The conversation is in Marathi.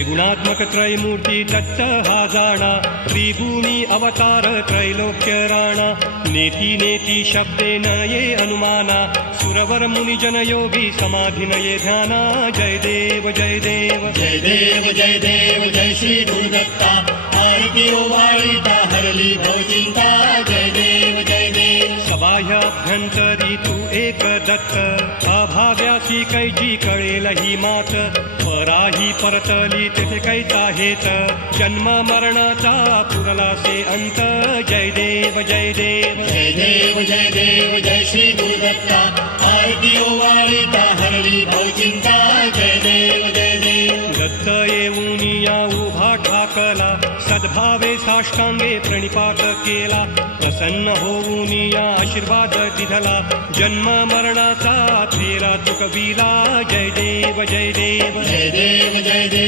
त्रिगुणात्मक त्रयमूर्ती दत्त हा जाणा, त्रिगुणी अवतार त्रैलोक्य राणा, नेती नेती शब्देन ये अनुमाना, सुरवर मुनिजन योगी समाधिन ये ध्याना, जय देव जय देव जय देव जय देव जय श्री गुरुदत्ता, आरती ओवाळीता हरली भवचिंता, जय देव जय देव. सबाह्याभ्यंतरी तू एक दत्त, अभाव्यासी कैची कळेल ही मात, पराही परतली तेथे कैता हेत, जन्म मरणाचा पुरलासे अंत, जय देव जय देव जय देव जय देव जय श्री गुरुदत्ता, आरती ओवाळीता हरली भवचिंता, जय देव जय देव. दत्त येऊन या उभा ठाकला, सद्भावे साष्टांगे प्रणिपात केला, प्रसन्न होऊन या आशीर्वाद दिधला, जन्म मरणाचा फेरा चुकविला, जय देव जय देव जय देव जय देव.